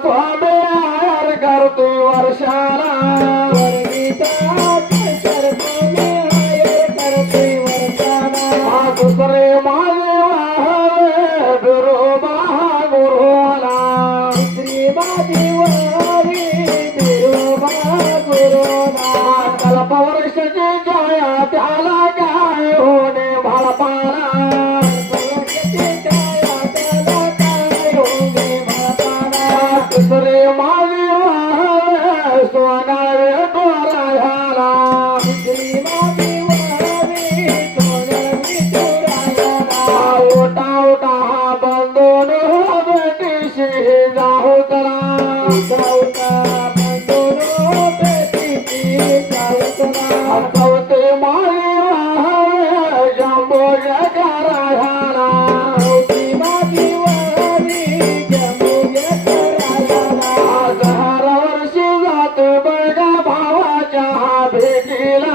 स्वामी आयर करते वर्षाला दुसरे माझे वाहवे बिरोबा गुरुला कल्पवृक्षाची जया त्याला काय होणे भाळपाला दुसरे माझे वाहवे सोनावे डोरायाला उठा उठा हा बंदून बेटीशी जाऊ करा चौथे माळी वाहवे जंबोजा करायला वर्षी जाते बळगा भावाच्या भेटीला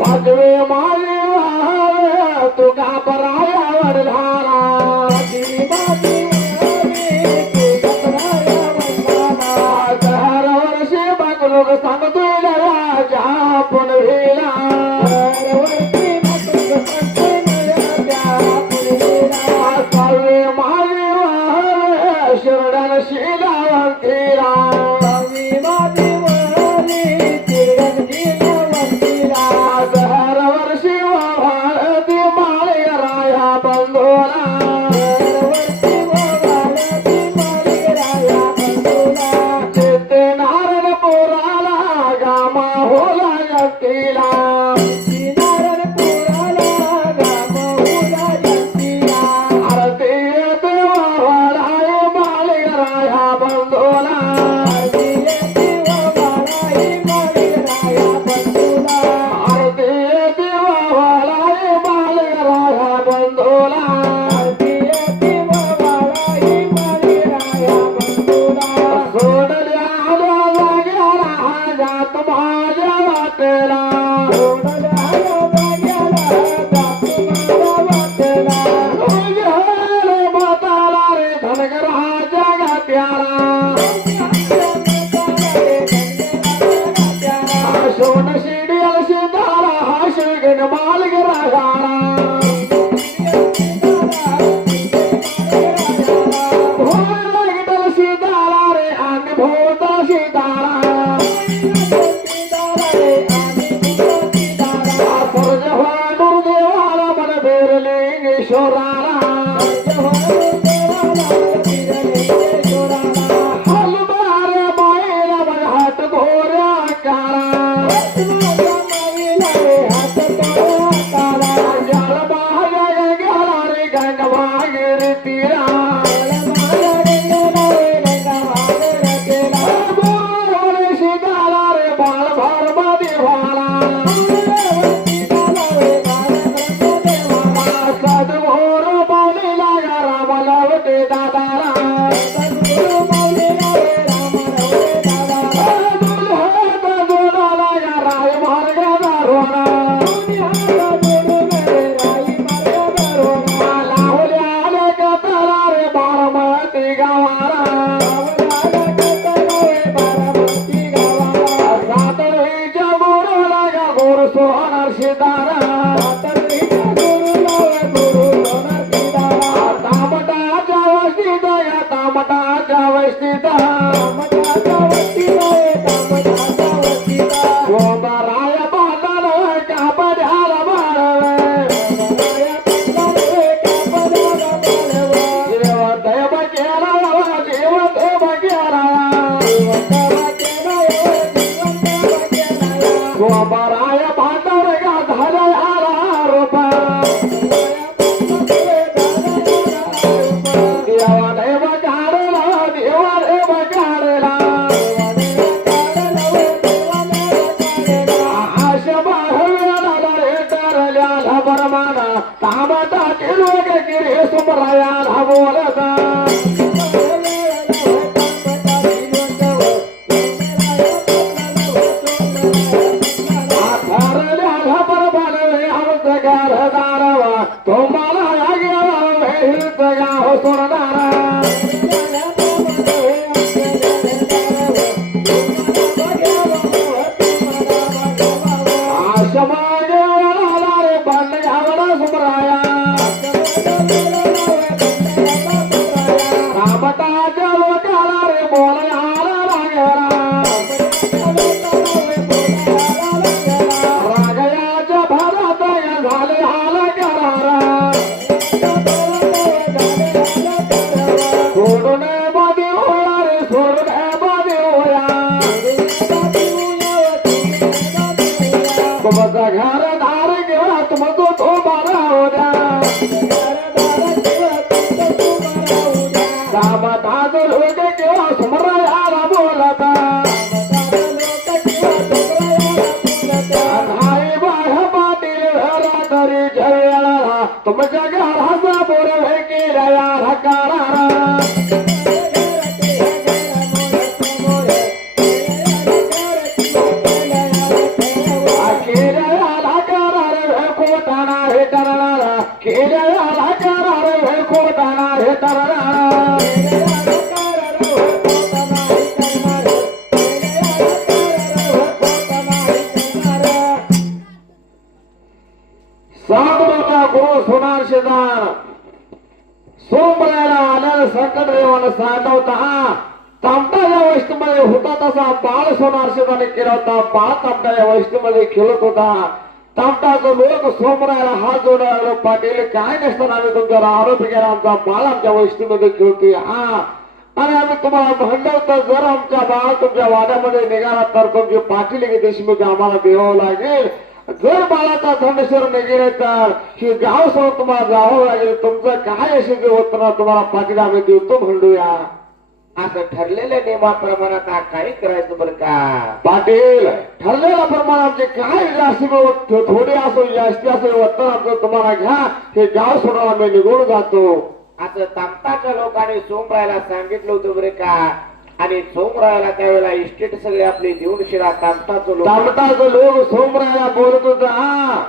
पाचवे माळी वाहवे तुका परायावर झाला वर्षी बघलो सांगतोय राजा पण भेला सहावे माळी वाहवे शिरडन शिलावंतीला वर्षी भारती माळे राया बंधोला चित्ते नारद पोराला गामा होला जगतीला आरती देवाला माळे राया बंधोला आरती देवाला माळे राया बंधोला सोडल्या जाग्याला जात माझ्या वाटेला माताला रे धनगराच्या गात्याला सोन शिडियल सीतारा हा शिगन मालगरा गाळा सीतारा रे आणि भोता सीतारा दुर्देवाला मन बेरलिंगेश्वराला हलबार मायला मन हात घोऱ्या काळा जल महाजय गेला रे गंगवागिरी तीरा तुमचा घरदार केव्हा तुमचं तो बारा होत्या दामदाज लोक केव्हा समरायाला बोलता नाही बाळ पाटील घरा तरी झवेळा तुमच्या घराचा बोर केल्या या काळाला गुरु सोनार शेजार सोमरायला आल्याला संकट देवानं सांगवता तामटा या वैष्णवमध्ये होता तसा बाळ सोनार शेजाने केला होता बाळ तामटा या वैष्णवमध्ये खेळत होता तामटाचं लोक सोमरायला हात जोडायला लागलो पाटील काय नसताना आम्ही तुमच्यावर आरोप केला आमचा बाळ आमच्या वैष्णवमध्ये खेळतोय आणि आम्ही तुम्हाला म्हणलं तर जर आमच्या बाळ तुमच्या वाड्यामध्ये निघाला तर तुमची पाटील की देशमुख आम्हाला द्यावं लागेल जर बाळाचा धंडेश्वर निघेल तर हे गाव सोडून तुम्हाला जावं लागेल तुमचं काय असेल ते होत ना तुम्हाला पाटील आम्ही देतो म्हणूया असं ठरलेल्या नियमाप्रमाणे काही करायचं बरं का पाटील ठरलेल्या प्रमाणे आमचे काय जास्ती थोडे असो जास्ती असो वतन आमचं तुम्हाला घ्या हे गाव सोडून आम्ही निघून जातो असं तामटाच्या लोकांनी सोमरायला सांगितलं होतं बरं का आणि सोमरायला त्यावेळेला इस्टेट सगळे आपली देऊन शिरा तामटाचं लोक सोमरायला बोलत होता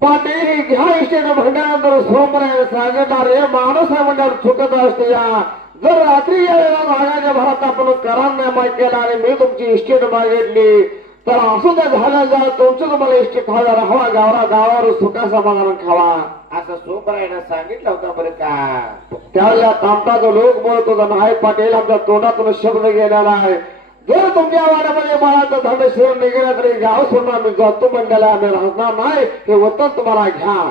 पाटील घ्या इस्टेट म्हणल्यानंतर सोमरायला सांगणार रे माणूस आहे म्हणल्यावर चुकत असते या जर रात्री यावेळेला मागाच्या भरात आपण करार केला आणि मी तुमची इस्टेट मागितली तर असं त्या झाल्या जा तुमचं तुम्हाला इस्टेट हवा हवा गावावर सुखा समाधान खावा असं सोमरायनं सांगितलं होतं बरं का त्यावेळेला तामटाचं लोक बोलत होता नाही पाटील आमच्या तोंडातून शब्द गेलेला आहे जर तुमच्या वाड्यामध्ये बाळाचं धंदे शिवून निघेला तरी गाव सोडून आम्ही जातो म्हणलेला आम्ही राहणार नाही हे वतन तुम्हाला घ्या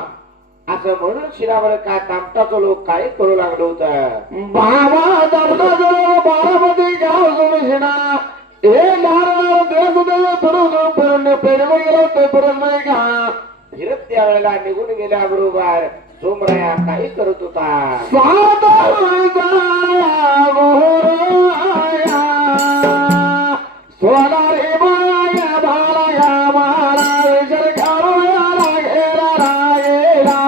असं म्हणून शिरावर का तामटाचं लोक काय करू लागलं होतं बाबा तामटाचं लोक बारामती गाव सोडून शिना हे लहान फिरून गेलो ते फिरून नाही का फिरत त्या वेळेला निघून गेल्याबरोबर सोमराया काही करत होता सोनारी बाया बाळा मारा विचार घालूया घेरा रायला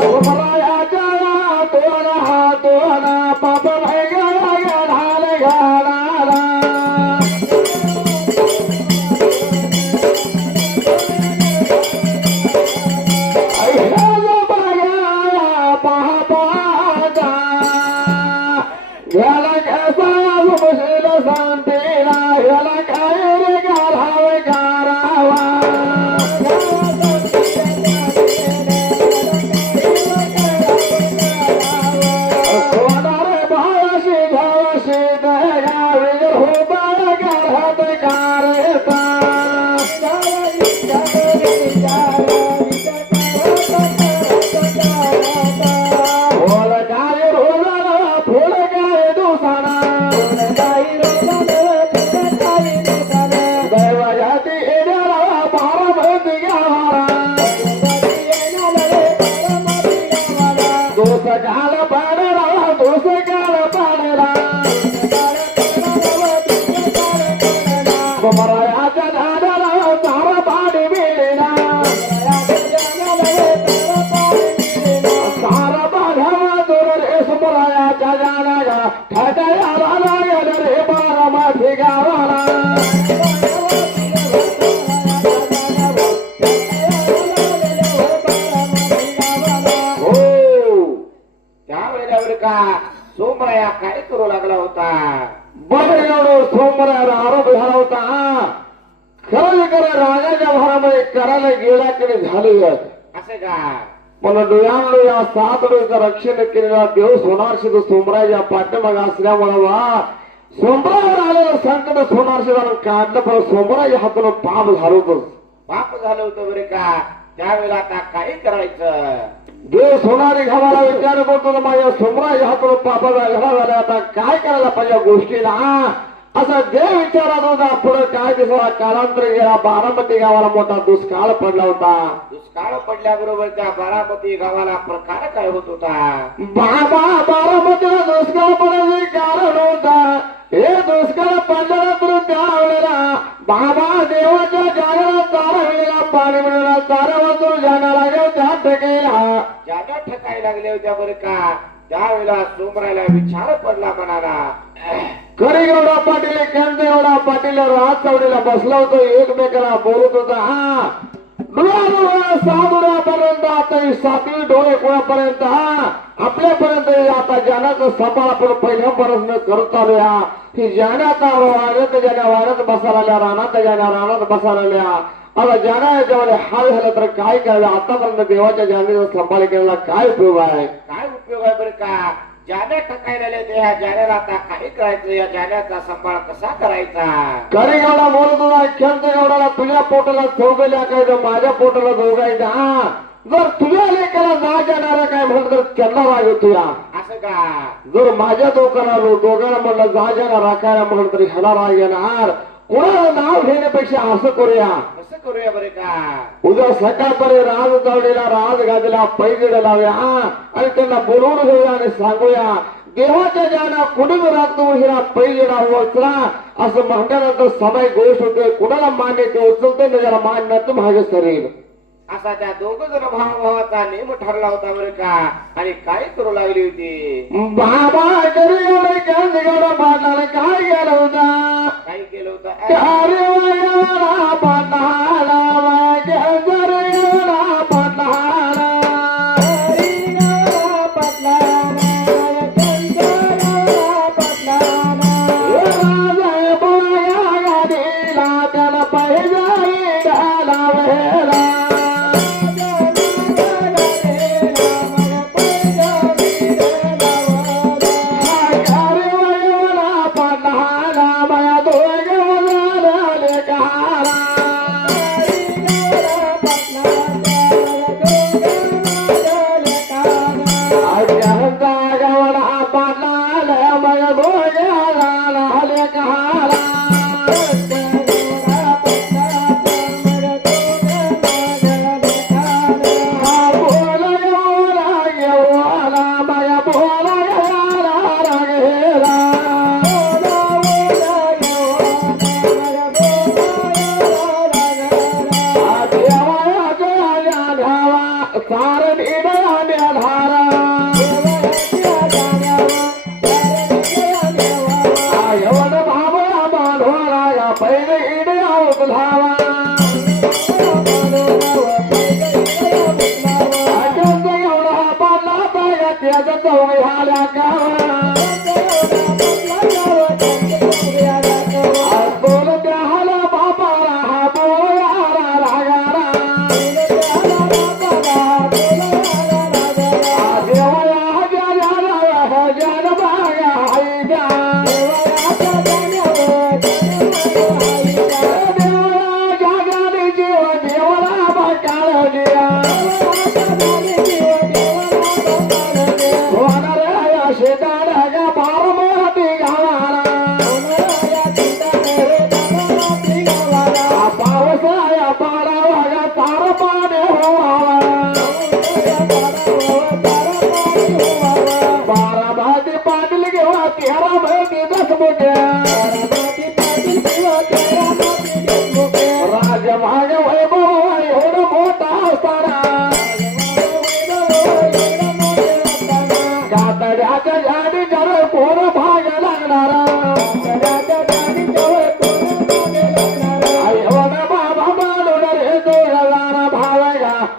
सोमरायाच्या तोला पाप नाही गेला घाले घाला सोमराया काय करू लागला होता बघ सोमरायाला आरोप झाला होता खरं खरं राजाच्या भरामध्ये करायला गेला की झाले असं का पण डोळ्यांना या 7 डोळ्याचं रक्षण केलेला देव सोनारशी सोमरायाच्या पाठीमाग असल्यामुळे सोमरायावर आलेलं संकट सोनारशी काढलं पण सोमराया हातून पाप झालं होतं पाप झालं होतं बरे का त्यावेळेला आता काय करायचं देव सोनारी घावाला विचार करतो ना माझ्या सोमराच्या हातून पापाचा घडा झाला आता काय करायला पाहिजे गोष्टीला असा देव विचारात होता. पुढे काय दिसला कालांतर गेला बारामती गावाला मोठा दुष्काळ पडला होता. दुष्काळ पडल्याबरोबर त्या बारामती गावाला प्रकार काय होत होता. बाबा बारामतीला दुष्काळ पडायचे कारण होता. हे दुष्काळ पडल्यानंतर त्या वेळेला बाबा देवाच्या जाण्याला चारा मिळाला पाणी मिळाला चारा वाचून जाण्या लागेल त्या ठेकेला ज्याला ठकायला लागले होत्या बरं का. त्यावेळेला सोमरायला विचार पडला मनाला. करीगौडा पाटील केंद्रेगौडा पाटील राज चौडीला बसला होतो एकमेकाला बोलत होता. हा साधुऱ्यापर्यंत आता सातवी डोळे कोणापर्यंत आपल्यापर्यंत आता ज्ञानाचा सपाळ आपण पहिल्यापर्यंत करत आलोया. ही ज्ञानाचा वाड्यात ज्याने वाड्यात बसायला रानात ज्याने रानात बसायला आता ज्ञाना याच्यामध्ये हाल झाला तर काय करावे. आतापर्यंत देवाच्या ज्ञानाचा सांभाळ केलेला काय उपयोग आहे. काय उपयोग आहे बरं का. ज्याने ठकायला आले ते ह्या ज्याला आता काय करायचं. या ज्याचा सांभाळ कसा करायचा. करीगौडा बोलत होता केंद्रेगौडाला तुझ्या पोटाला चौघल्या काय माझ्या पोटाला चौघायचा. जर तुझ्या लेखाला ना जाणारा काय म्हणत तर त्यांना राग येतो या. असं का. जर माझ्या दोघांना म्हणलं जा जाणार राखायला म्हणलं तरी ह्याला राग येणार. कोणाला नाव घेण्यापेक्षा असं करूया. कसं करूया बरं का. उद्या सकाळपर्यंत राज चौडीला राज गादीला पैगड लावूया आणि त्यांना बोलवून घेऊया आणि सांगूया देवाच्या ज्याला कुणी राहतो हिरा पैगडा उचला असं म्हणल्यानंतर समय गोष्ट होते. कुणाला मान्य ते उचलते ना ज्याला मान्य तर मागे सरेल. असा त्या दोघ जण भावाचा नेम ठरला होता बरं का. आणि काय करू लागली होती. बाबा तरी एवढे केंद्रेगौडा पाटलाने काय केलं होता. काय केलं होतं. अरे वयाला पाटला केंद्रेगौडा पाटला त्याला पाहिजे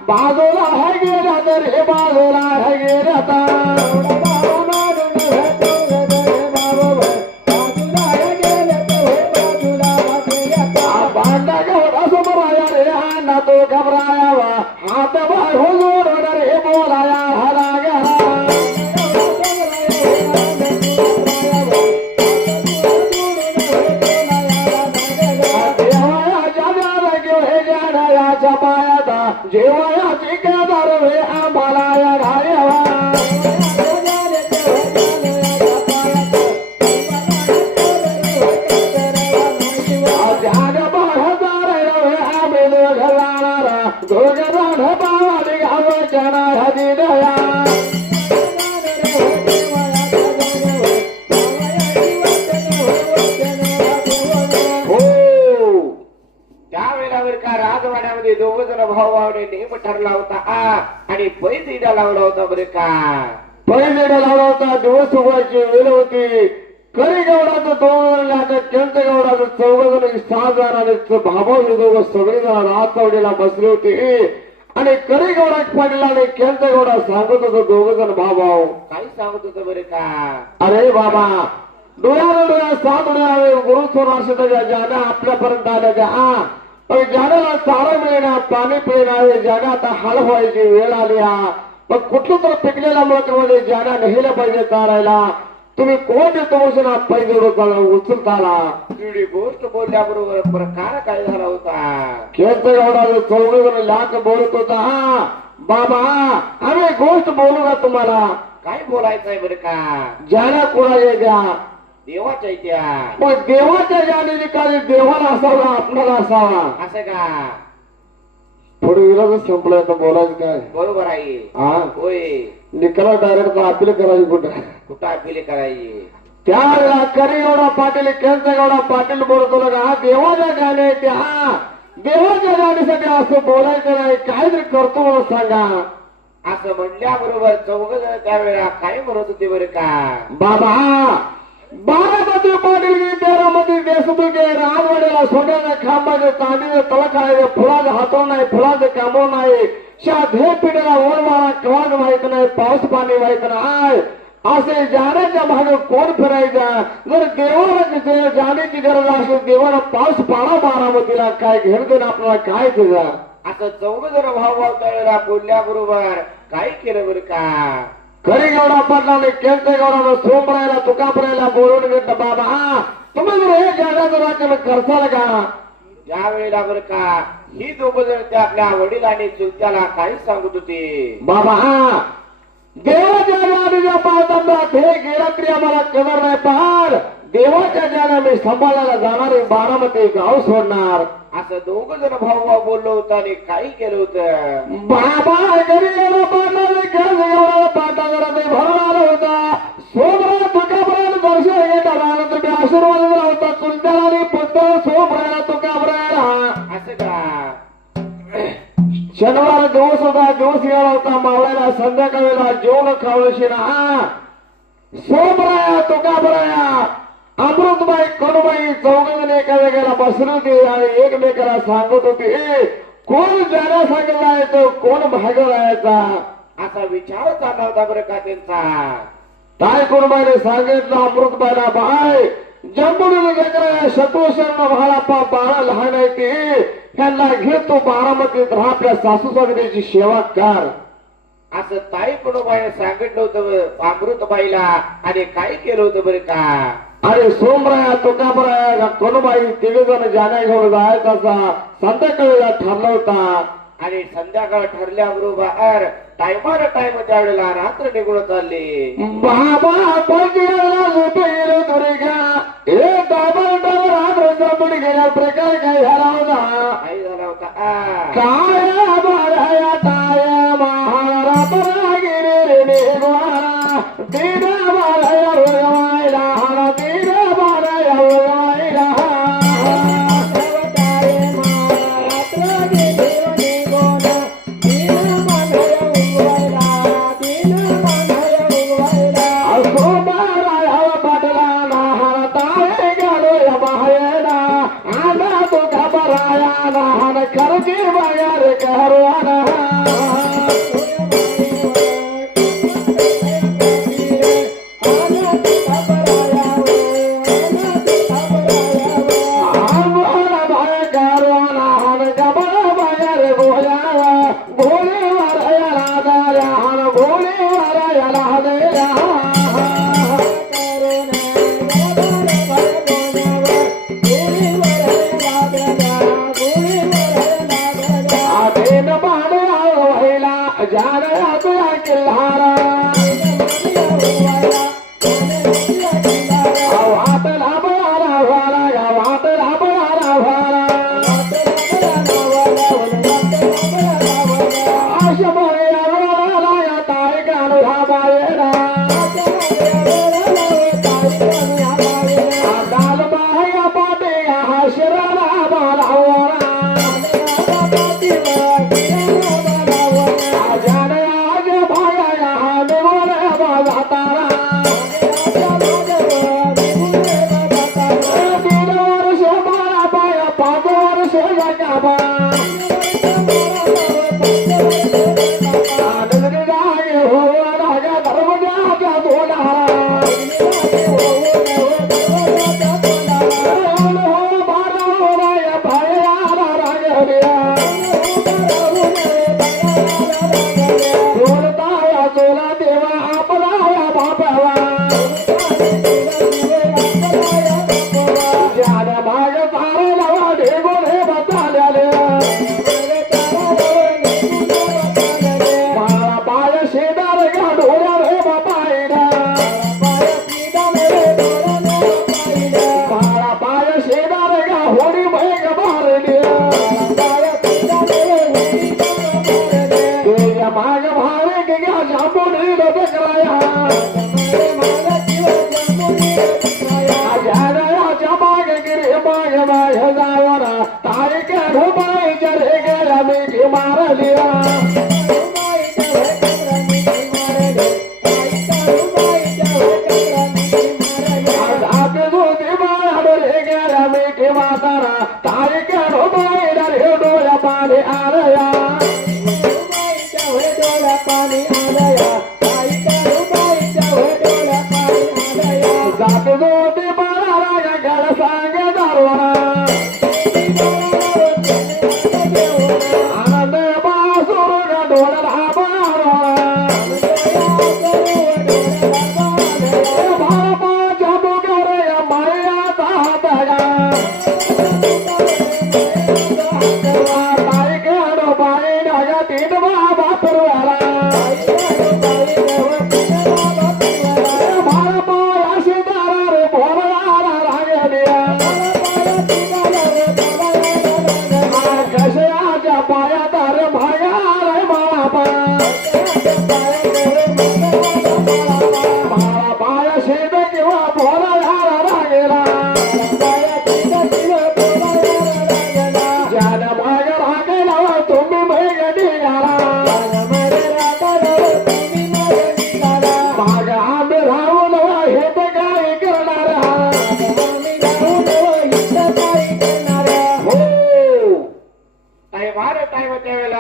बाजूला है गेला तर हे बाजूला है गेला भांडा घेऊन असं बराया रे हा तो घबरायावा हात बाय हुजूर रे बोलाया हला गहा भावाने नेम ठरला होता आणि पैदा लावला होता बरे का. पहिले लावला होता. दिवस उगवायची वेळ होती. करी गवडाचं 2 लाख, केंत गवडाचं 14 जण, 6 जण आणि भाऊ हे दोघं सगळे जण रात चौडीला बसले होते. आणि करी गवडा पडला आणि केंत गवडा सांगत होतो 2 जण भाऊ. काही सांगत होतं बरे का. अरे बाबा, डोळ्या 7 डोळ्या गुरु सोनारशेच्या ज्याने आपल्यापर्यंत आल्या त्या पण ज्याला चारा मिळेना, पाणी पिळेना, ज्याने आता हाल व्हायची वेळ आली मग कुठलं तर पिकलेल्या मुळामध्ये ज्याने नेहल्या पाहिजे चारायला. तुम्ही कोण देतो पाहिजे उचलताना. एवढी गोष्ट बोलल्याबरोबर प्रकार काय झाला होता. केंत गवडा 14 लाख बोलत होता. बाबा, आम्ही गोष्ट बोलू का तुम्हाला. काय बोलायचंय बरं का. ज्याला कोणाला द्या देवाच्या इत्या. मग देवाच्या ज्याने काही देवाला असावा, आपल्याला असावा असं का. थोडं विरोधच संपलाय तर बोलायचं काय. बरोबर आहे. हा, होय. निकाला डायरेक्ट अपील करायची कुठं. कुठं अपील करायची. त्यावेळेला करीगौडा पाटील, केंचगौडा पाटील बोलत होता का देवाच्या ज्याने त्या देवाच्या ज्ञानासाठी असं बोलायचं नाही, काहीतरी करतो म्हणून सांगा. असं म्हणल्याबरोबर 14 जण त्यावेळेला काय म्हणत होते बरं का. बाबा, 12 पाटील गे, 13 देशमुख गे, राजवाड्याला सोन्याच्या खांबाचे, चांदीचे तळखाळे, फुलाचं हातो नाही, फुलाचं कामो नाही, हे पिढीला ओढ मारा कवाज माहित नाही, पाऊस पाणी माहित नाही. असे जाण्याच्या भाग कोण फिरायचा. जर देवाला जाण्याची गरज असेल, देवाला पाऊस पाडा बारामतीला काय घेणं देणं आपल्याला काय तुझा. असं 14 जण भाऊ त्यावेळेला बोलल्याबरोबर काय केलं बरं का. करीगौडा पाटलाने केंचगौडानं सोमरायला तुकापरायला बोलवून घेतलं. बाबा, तुम्ही जर हे जगाचं राखण करसाल का. त्यावेळेला बरं का ही 2 जण त्या आपल्या वडिलांनी चुलत्याला काही सांगत होते. बाबा, देवाच्या ज्ञानाच्या पावतात हे गेला तरी आम्हाला कदर नाही, पण देवाच्या ज्ञाना मी सांभाळायला जाणार, बारामती गाव सोडणार. असं 2 जण भाऊ बोललो होतं आणि काही केलं होतं. बाबा, घरी गेला पाटा जरा ते भरून आलं होता. सोमराला तुकापर्यंत दर्शन घेत आला तर मी आशीर्वाद दिला होता. चुलत्याला आणि पुत्र सोमरायला तुकापर्यंत. असं का. शनिवार दिवस होता. दिवस गेला होता. मावळ्याला संध्याकाळीला जेवण खावशी ना. सोमराया तुकाबराया अमृतबाई कडूबाई 14 जण एका वेगळ्याला बसले होते आणि एकमेकाला सांगत होते कोण जाण्या सांगितला आहे, कोण भाग राहायचा. असा विचार चालला होता बरं का त्यांचा. काय कडूबाईने सांगितलं अमृतबाईला, बाय जंबुडीने लेकरा शत्रुशरण भाळापा 12 लहान आहे ते ह्यांना घेतो बारामतीत राहा, आपल्या सासू सासऱ्याची सेवा कर. असं ताई कडूबाईने सांगितलं होतं अमृतबाईला आणि काय केलं होतं बरं का. अरे सोमराया तुकाबराया कडूबाई 3 जण जाण्या घेऊन जायचा संध्याकाळीला ठरला होता. आणि संध्याकाळ ठरल्याबरोबर टायमाला टाइम त्यावेळेला रात्र निघून चालली. बाबा पंचला झोपे गेले तुरे घ्या हे डाबर रात्र झोपडी गेल्या प्रकार काय झाला होता. काय झाला होता. काय बाळया ताय महारात गेले निघवारा दिन बाळया उरवायला हा दिन बाळया उरवायला. खरची बाहेर करवाना शरणा बाला तारा 3 वर्ष बाळा पाया 5 वर्ष जगाबा आनंदी जागे हो राजा धर्मजाच्या तोंडाला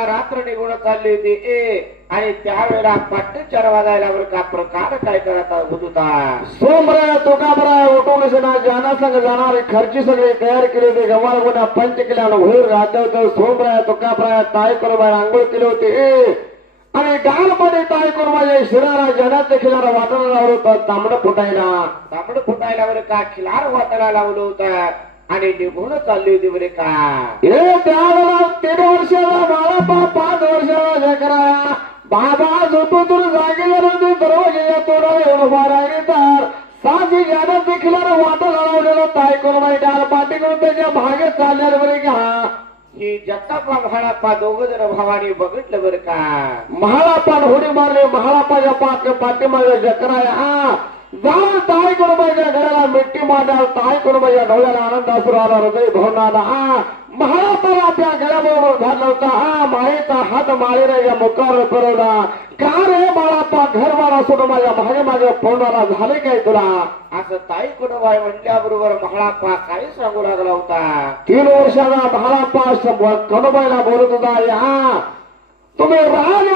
रात्र निघून चालली होती आणि त्यावेळेला पट्टे 4 वाजायला बरं का प्रकार काय करत होता सोमराय तुकाबराय उठवून जाना संग जाणारे खर्ची सगळे तयार केले होते गव्हाळ गुन्हा पंच केल्यानं होईल राज्य होतं सोमराय तुकाबराय ताई करून आंघोळ केले होते आणि गालमध्ये ताई करून माझ्या शिराला जनात खिलारा वाटायला लावलं होतं तांबडं फुटायला बरं का खिलार वाटायला लावलं होतं आणि निघून चालली होती बरे का हे त्यावेळेला 3 वर्षाला बाळापा 5 वर्षाला लेकराया बाबा झोपून जागेवर होती दरवाजे तोडा येऊन उभा राहिली तर साजी ज्यानं देखील वाटायला लावलेलं ताई करून डाल पाठी करून त्याच्या भागे चालल्या बरे का ही जत्तापा महाळाप्पा 2 जण भावानी बघितलं बरं का महाळाप्पा होडी मारले महाळाप्पाच्या पाठीमागे जकराया जाऊन ताई कुटुंबाच्या घराला मिट्टी मांडाल ताई कुटुंबाच्या डोळ्याला आनंद असू आला हृदय भवनाला महाराष्ट्राला आपल्या घराबरोबर घातला होता माळेचा हात माळेच्या मुखावर फिरवला का रे बाळाप्पा घर मारा सोडून माझ्या मागे मागे फोनवाला झाले काय तुला असं ताई कुटुंबाई म्हणल्याबरोबर महाळाप्पा काही सांगू लागला होता 3 वर्षाचा महाळाप्पा कुटुंबाईला बोलत होता या तुम्ही राग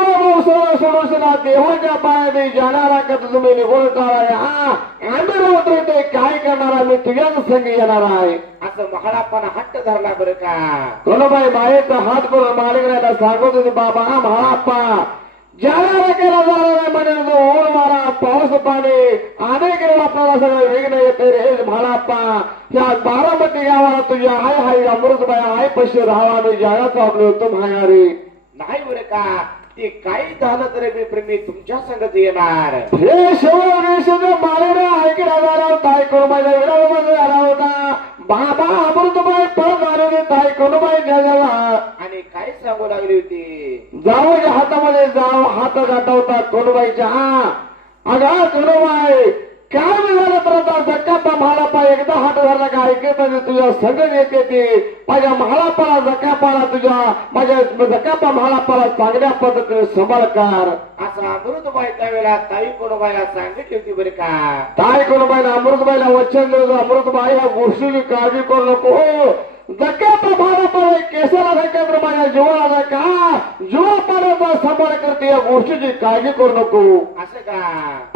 सोडून देवाच्या पायाने जाणारा का तुम्ही निघून आम्ही ते काय करणार मी तुझ्याच संग येणार आहे असं महाळाप्पानं हट्ट धरला बरं का कोणबाई मायेचा हात करून मालिकरायला सांगत होते बाबा महाळाप्पा जाणारा केला जाणार म्हणजे ओढ मारा पाऊस पाणी अनेक आपल्याला सगळं वेगळं येते रे महाळाप्पा या बारामती गावाला तुझ्या आय हाय अमृतबाई आय पशी राहावा मी जागाचा आपले उत्तम हाय रे नाही बरं का ते काही झालं तरी मी प्रेमी तुमच्या संगत येणार हे शेवट मालेला ऐकला झाला ताई कुरुबाईचा विरोध आला होता बाबा अमृतबाई परत आले होते ताई कुरुबाई जगाला आणि काय सांगू लागली होती जाऊ हातामध्ये जाऊ हात गाठवतात कुरुबाईच्या अगा कुरुबाई काय झालं तर आता जकापा महालापा एकदा हात धरला का ऐकत तुझ्या संग येते ती माझ्या महालापाला जकापाला तुझ्या माझ्या जकापा महालापाला चांगल्या पद्धतीने सांभाळ कर असं अमृतबाई त्यावेळेला ताई कोणबाईला सांगितली होती बरे का. काय करू बाईला अमृतबाईला वचन दिलं अमृतबाई या गोष्टीची काळजी करू नको जकापा महालापाला केसाला जायचं माझ्या जीवाला का जीवापाला सांभाळ करते या गोष्टीची काळजी करू नको. असं का.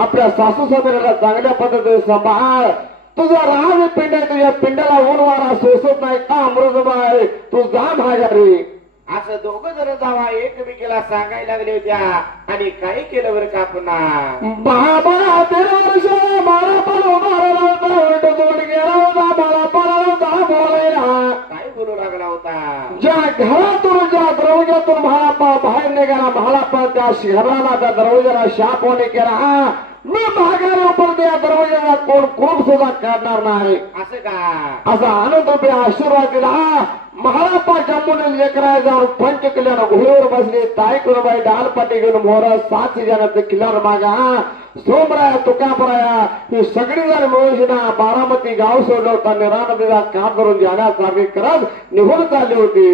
आपल्या सासू सासऱ्याला चांगल्या पद्धतीने सांभाळ तुझा राज पिंड आहे तुझ्या पिंडाला ऊन वारा सोसत नाही का अमृतबाई तू जा माझ्या रे. असं दोघं जण जावा एकमेकीला सांगायला लागले होत्या आणि काही केलं बरं का पुन्हा. बाबा 13 वर्ष मला पण उभारायला होता उलट तोंड गेला होता मला पण होता बोलायला काय बोलू लागला होता. ज्या घरातून ज्या दरवाजातून महालापा बाहेर निघाला महालापा त्या शहराला त्या दरवाजाला शापवाने केला मी माघारी उपर त्या दरवाजाला कोण खूप सुद्धा काढणार नाही असं का. असा आनंद रुपये आशीर्वाद दिला. महारापा जम्मून लेकरा जाऊन पंचकिल्ल्यानं घोडीवर बसले ताई कुणबाई डालपाटी घेऊन मोर 7 जणांचे किल्ल्यावर मागा सोमराया तुकापराया ही सगळी जण मिळून बारामती गाव सोडलं होता निरानंदीला काम करून जाण्याचा करत निघून चालली होती.